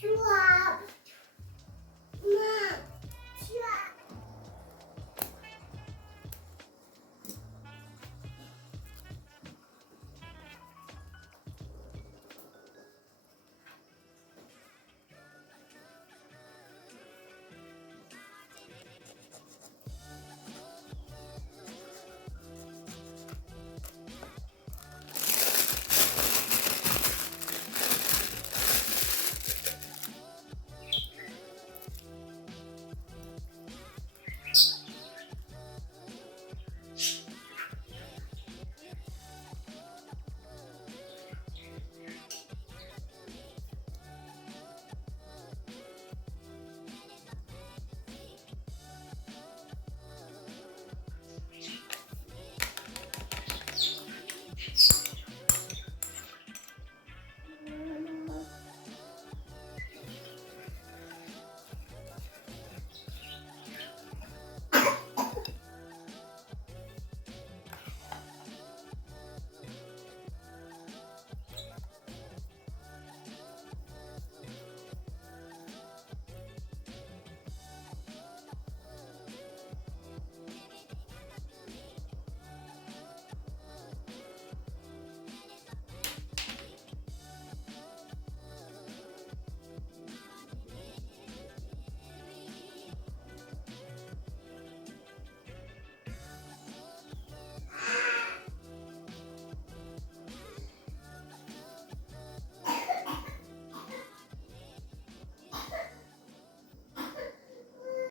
Swap.